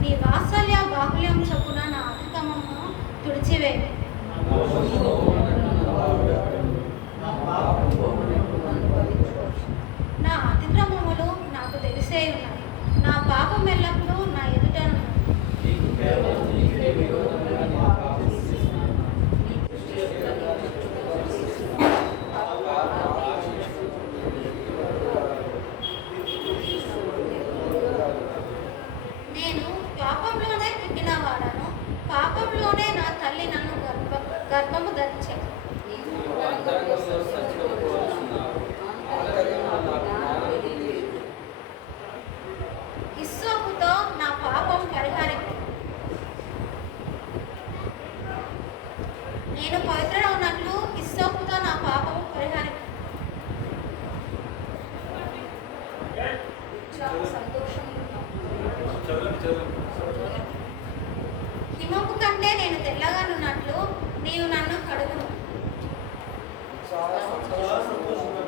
నీ వాత్సల్య బాహుల్యం చొప్పున నా అతిక్రమము తుడిచివేయి. నా అతిక్రమములు నాకు తెలిసే ఉన్నాయి, నా పాపం ఎల్లప్పుడూ నా ఎదుట నేను పాపంలోనే పుట్టిన వాడను, పాపంలోనే నా తల్లి నన్ను గర్భము ధరించాను. హిస్సోపుతో నా పాపం పరిహారించు. నేను పవిత్రగా ఉన్నట్లు హిస్సోపుతో నా పాపం పరిహారించు. హిమము కంటే నేను తెల్లగా ఉన్నట్లు నీవు నన్ను కడుగును. చాలా సంతోషంగా